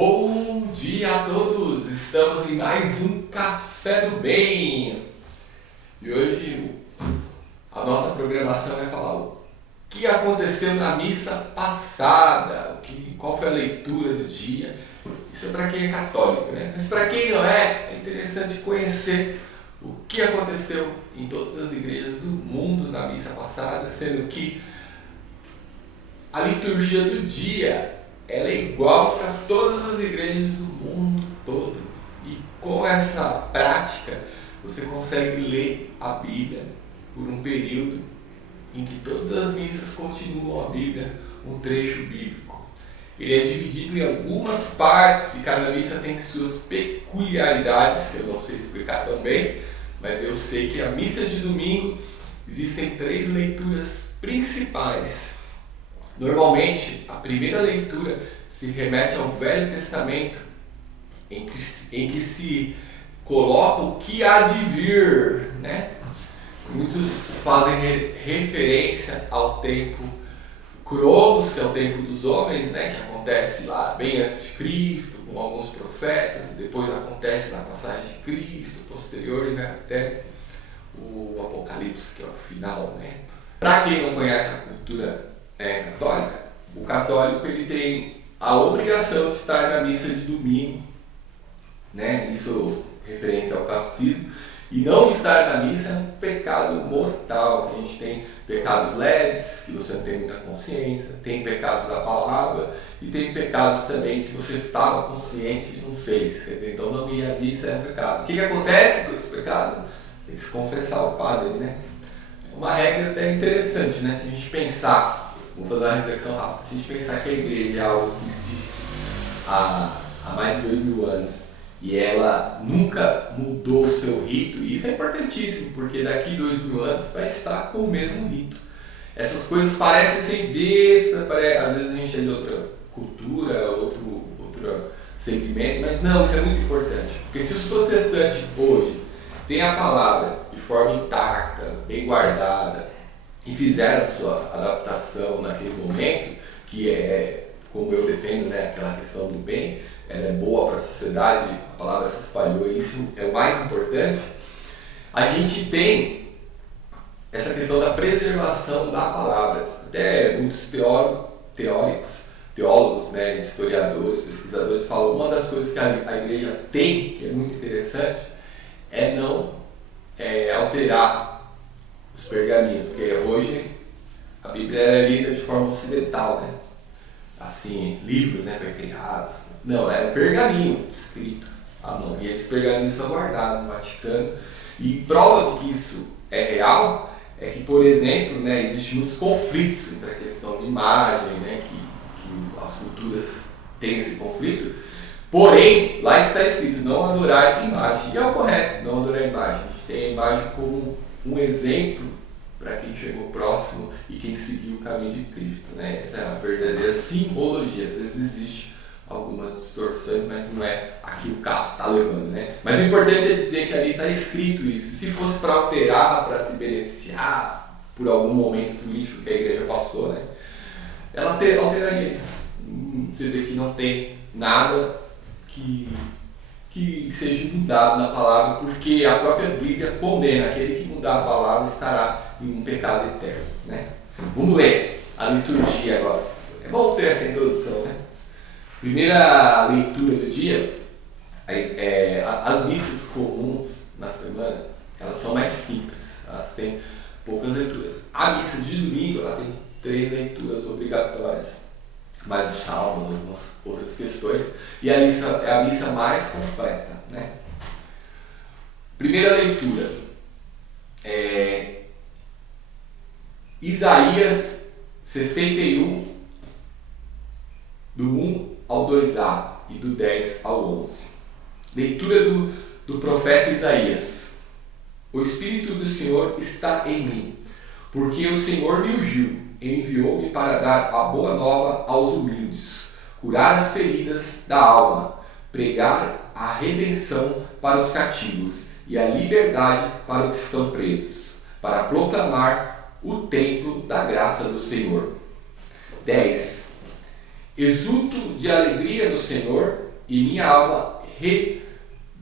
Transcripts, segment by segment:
Bom dia a todos! Estamos em mais um Café do Bem. E hoje a nossa programação vai falar o que aconteceu na missa passada, qual foi a leitura do dia. Isso é para quem é católico, né? Mas para quem não é interessante conhecer o que aconteceu em todas as igrejas do mundo na missa passada, sendo que a liturgia do dia ela é igual para todas as igrejas do mundo todo. E com essa prática, você consegue ler a Bíblia por um período em que todas as missas continuam a Bíblia, um trecho bíblico. Ele é dividido em algumas partes e cada missa tem suas peculiaridades, que eu não sei explicar tão bem, mas eu sei que a missa de domingo existem 3 leituras principais. Normalmente, a primeira leitura se remete ao Velho Testamento, em que se coloca o que há de vir, né? Muitos fazem referência ao tempo Cronos, que é o tempo dos homens, né? Que acontece lá bem antes de Cristo, com alguns profetas, e depois acontece na passagem de Cristo, posterior, né? Até o Apocalipse, que é o final, né? Para quem não conhece a cultura católica, o católico ele tem a obrigação de estar na missa de domingo, né? Isso referência ao catecismo, e não estar na missa é um pecado mortal. A gente tem pecados leves, que você não tem muita consciência, tem pecados da palavra e tem pecados também que você estava consciente e não fez. Quer dizer, então não ir à missa é um pecado. O que acontece com esse pecado? Tem que se confessar ao padre, né? É uma regra até interessante, né? Se a gente pensar, vamos fazer uma reflexão rápida. Se a gente pensar que a igreja é algo que existe há mais de 2000 anos e ela nunca mudou o seu rito, e isso é importantíssimo, porque daqui 2000 anos vai estar com o mesmo rito. Essas coisas parecem ser besta, às vezes a gente é de outra cultura, outro segmento, mas não, isso é muito importante. Porque se os protestantes hoje têm a palavra de forma intacta, bem guardada, e fizeram a sua adaptação naquele momento, que é, como eu defendo, né, aquela questão do bem, ela é boa para a sociedade, a palavra se espalhou, e isso é o mais importante. A gente tem essa questão da preservação da palavra. Até muitos teólogos, né, historiadores, pesquisadores falam, uma das coisas que a igreja tem, que é muito interessante, é não alterar os pergaminhos, porque hoje a Bíblia é lida de forma ocidental, né? Assim, livros, né, foi criados. Não, era pergaminho escrito à mão, e esses pergaminhos são guardados no Vaticano. E prova de que isso é real é que, por exemplo, né, existem muitos conflitos entre a questão de imagem, né, que as culturas têm esse conflito. Porém, lá está escrito não adorar imagem, e é o correto, não adorar imagem. A gente tem a imagem como um exemplo para quem chegou próximo e quem seguiu o caminho de Cristo, né? Essa é a verdadeira simbologia. Às vezes existe algumas distorções, mas não é aqui o caso, está levando, né? Mas o importante é dizer que ali está escrito isso. Se fosse para alterar, para se beneficiar por algum momento político que a igreja passou, né? Ela alteraria isso. Você vê que não tem nada que seja mudado na palavra, porque a própria Bíblia condena aquele que mudar a palavra estará em um pecado eterno, né? Vamos ler a liturgia agora. É bom ter essa introdução, né? Primeira leitura do dia, as missas comuns na semana, elas são mais simples, elas têm poucas leituras. A missa de domingo, ela tem 3 leituras obrigatórias, mais os salmos, algumas outras questões, e a missa é a missa mais completa, né? Primeira leitura é Isaías 61, do 1 ao 2a e do 10 ao 11. Leitura do profeta Isaías. O Espírito do Senhor está em mim, porque o Senhor me ungiu, enviou-me para dar a boa nova aos humildes, curar as feridas da alma, pregar a redenção para os cativos e a liberdade para os que estão presos, para proclamar o templo da graça do Senhor. 10. Exulto de alegria no Senhor, e minha alma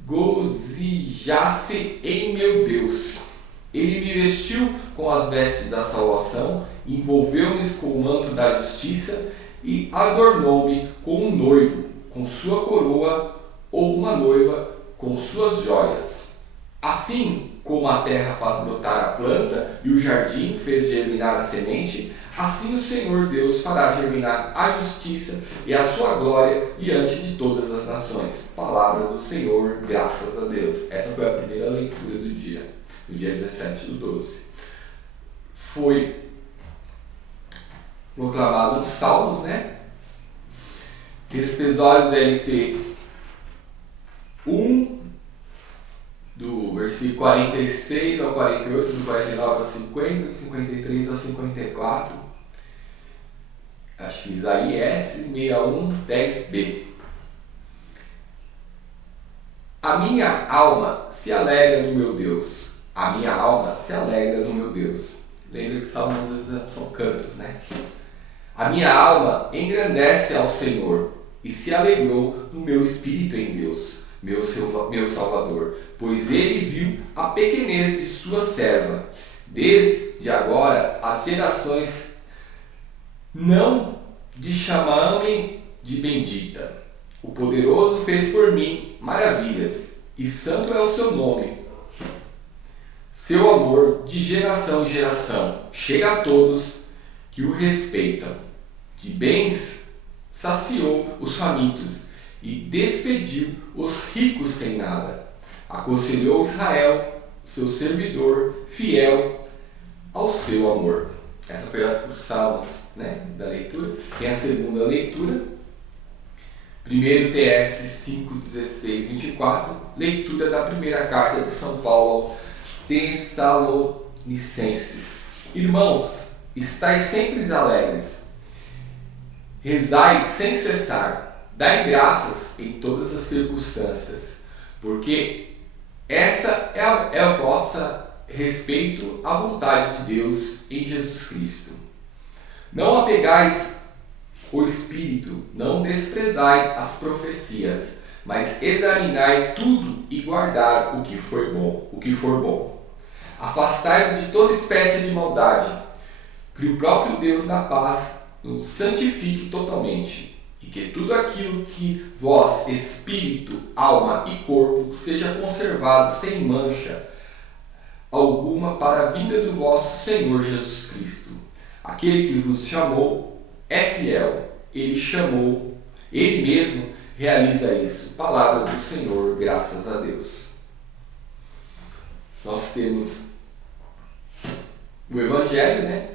regozijasse em meu Deus. Ele me vestiu com as vestes da salvação, envolveu-me com o manto da justiça e adornou-me com um noivo, com sua coroa, ou uma noiva com suas joias. Assim como a terra faz brotar a planta e o jardim fez germinar a semente, assim o Senhor Deus fará germinar a justiça e a sua glória diante de todas as nações. Palavra do Senhor, graças a Deus. Essa foi a primeira leitura do dia 17/12. Foi proclamado nos Salmos, né? Esse episódio deve ter 1, do versículo 46 ao 48, do 49 ao 50, 53 ao 54. Acho que Isaías 61, 10b. A minha alma se alegra no meu Deus. A minha alma se alegra no meu Deus. Lembra que salmos são cantos, né? A minha alma engrandece ao Senhor e se alegrou no meu espírito em Deus, meu Salvador, pois ele viu a pequenez de sua serva. Desde agora as gerações não de chamar-me de bendita. O poderoso fez por mim maravilhas, e santo é o seu nome. Seu amor de geração em geração chega a todos que o respeitam. De bens saciou os famintos e despediu os ricos sem nada. Aconselhou Israel, seu servidor, fiel ao seu amor. Essa foi os Salmos, né, da leitura. Tem a segunda leitura. 1 TS 5, 16, 24. Leitura da primeira carta de São Paulo aos Tessalonicenses. Irmãos, estais sempre alegres. Rezai sem cessar. Dai graças em todas as circunstâncias, porque essa é a vossa respeito à vontade de Deus em Jesus Cristo. Não apegais o Espírito, não desprezai as profecias, mas examinai tudo e guardar o que for bom. Afastai-vos de toda espécie de maldade, que o próprio Deus da paz nos santifique totalmente, e que tudo aquilo que vós, espírito, alma e corpo, seja conservado sem mancha alguma para a vinda do vosso Senhor Jesus Cristo. Aquele que vos chamou é fiel, ele mesmo realiza isso. Palavra do Senhor, graças a Deus. Nós temos o Evangelho, né?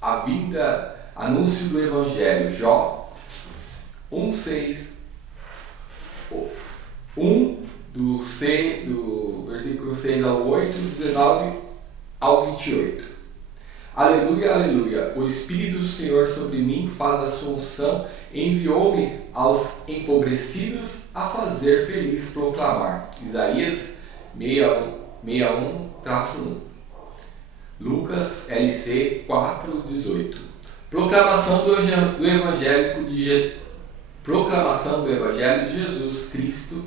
A vinda, anúncio do Evangelho, Jó 1:6, 1 do versículo 6 ao 8, 19 ao 28. Aleluia, aleluia, o Espírito do Senhor sobre mim faz a sua unção, enviou-me aos empobrecidos a fazer feliz proclamar. Isaías 61:1. Lucas LC 4:18. Proclamação do Evangelho de Jesus Cristo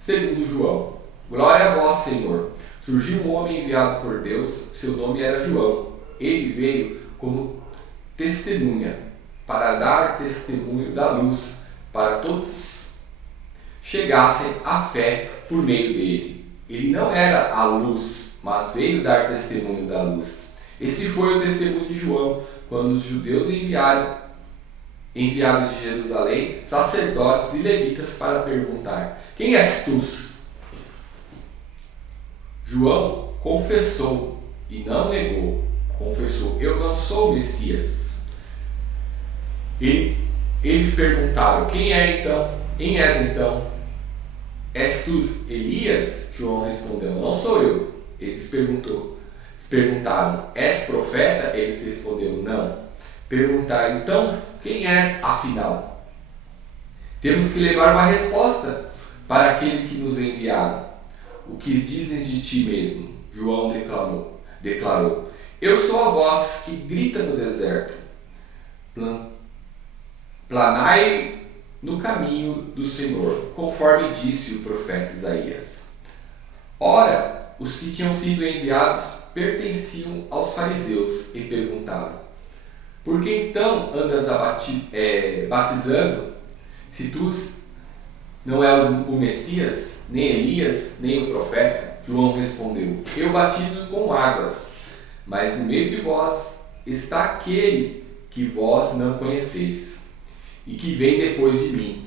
segundo João. Glória a vós, Senhor. Surgiu um homem enviado por Deus, seu nome era João. Ele veio como testemunha, para dar testemunho da luz, para todos chegassem à fé por meio dele. Ele não era a luz, mas veio dar testemunho da luz. Esse foi o testemunho de João, quando os judeus enviaram de Jerusalém sacerdotes e levitas para perguntar: quem és tu? João confessou e não negou. Confessou: eu não sou o Messias. Eles perguntaram: quem és então? És tu Elias? João respondeu: não sou eu. Eles perguntaram: és profeta? Eles respondeu: não. Perguntaram: então, quem és afinal? Temos que levar uma resposta para aquele que nos enviaram. O que dizem de ti mesmo? João declarou: eu sou a voz que grita no deserto. Planai no caminho do Senhor, conforme disse o profeta Isaías. Ora, os que tinham sido enviados pertenciam aos fariseus e perguntaram: por que então andas batizando, se tu não és o Messias, nem Elias, nem o profeta? João respondeu: eu batizo com águas, mas no meio de vós está aquele que vós não conheceis, e que vem depois de mim.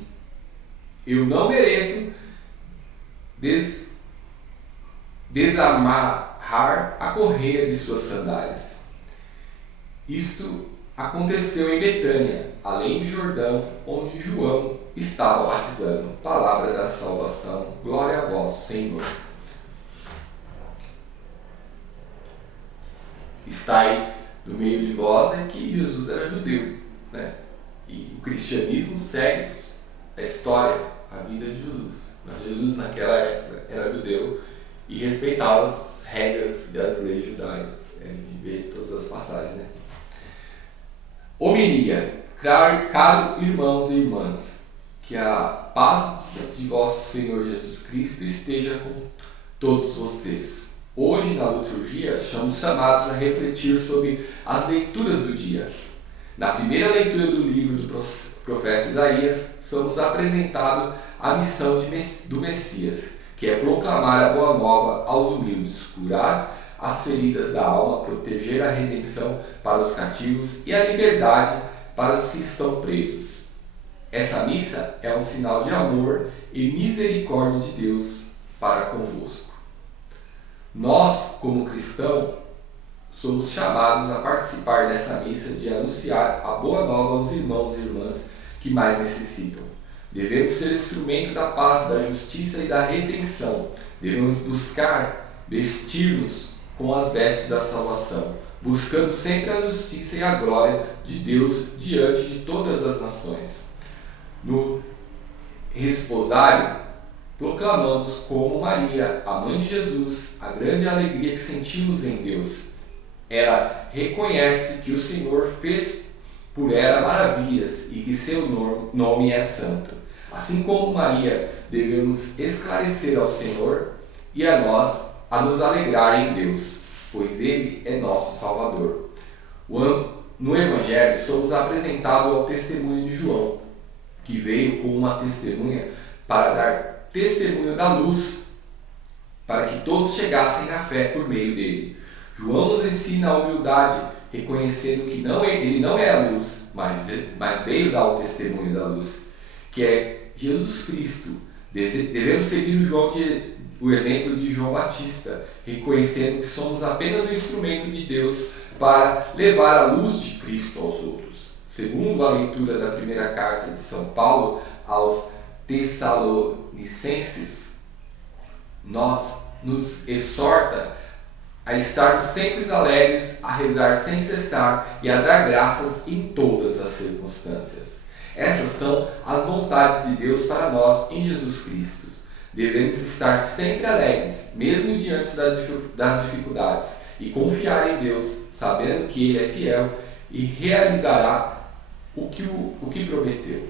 Eu não mereço desamarrar a correia de suas sandálias. Isto aconteceu em Betânia, além do Jordão, onde João estava batizando. Palavra da salvação. Glória a vós, Senhor. Está aí no meio de vós é que Jesus era judeu, né? E o cristianismo segue a história, a vida de Jesus. Mas Jesus naquela época era judeu e respeitava as regras das leis judaicas. A gente vê todas as passagens, né? Homilia. Caro irmãos e irmãs, que a paz de vosso Senhor Jesus Cristo esteja com todos vocês. Hoje, na liturgia, somos chamados a refletir sobre as leituras do dia. Na primeira leitura do livro do profeta Isaías, somos apresentados a missão do Messias, que é proclamar a boa nova aos humildes, curar as feridas da alma, proteger a redenção para os cativos e a liberdade para os que estão presos. Essa missa é um sinal de amor e misericórdia de Deus para convosco. Nós, como cristãos, somos chamados a participar dessa missa de anunciar a boa nova aos irmãos e irmãs que mais necessitam. Devemos ser instrumento da paz, da justiça e da redenção. Devemos buscar vestir-nos com as vestes da salvação, buscando sempre a justiça e a glória de Deus diante de todas as nações. No Resposário, proclamamos como Maria, a mãe de Jesus, a grande alegria que sentimos em Deus. Ela reconhece que o Senhor fez por ela maravilhas e que seu nome é santo. Assim como Maria, devemos esclarecer ao Senhor e a nós a nos alegrar em Deus, pois Ele é nosso Salvador. No Evangelho, somos apresentados ao testemunho de João, que veio como uma testemunha para dar testemunho da luz, para que todos chegassem à fé por meio dele. João nos ensina a humildade, reconhecendo que ele não é a luz, mas veio dar o testemunho da luz, que é Jesus Cristo. Devemos seguir o exemplo de João Batista, reconhecendo que somos apenas o instrumento de Deus para levar a luz de Cristo aos outros. Segundo a leitura da primeira carta de São Paulo aos Tessalonicenses, nos exorta a estarmos sempre alegres, a rezar sem cessar e a dar graças em todas as circunstâncias. Essas são as vontades de Deus para nós em Jesus Cristo. Devemos estar sempre alegres, mesmo diante das dificuldades, e confiar em Deus, sabendo que Ele é fiel e realizará o que prometeu.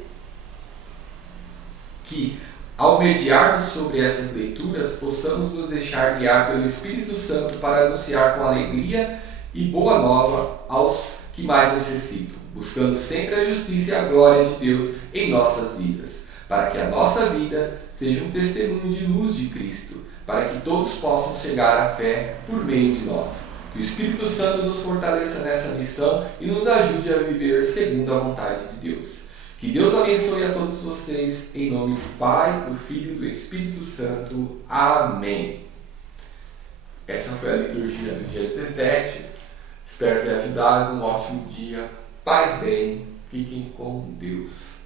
Que, ao mediarmos sobre essas leituras, possamos nos deixar guiar pelo Espírito Santo para anunciar com alegria e boa nova aos que mais necessitam, buscando sempre a justiça e a glória de Deus em nossas vidas, para que a nossa vida seja um testemunho de luz de Cristo, para que todos possam chegar à fé por meio de nós. Que o Espírito Santo nos fortaleça nessa missão e nos ajude a viver segundo a vontade de Deus. Que Deus abençoe a todos vocês, em nome do Pai, do Filho e do Espírito Santo. Amém. Essa foi a liturgia do dia 17. Espero ter ajudado. Um ótimo dia. Paz bem. Fiquem com Deus.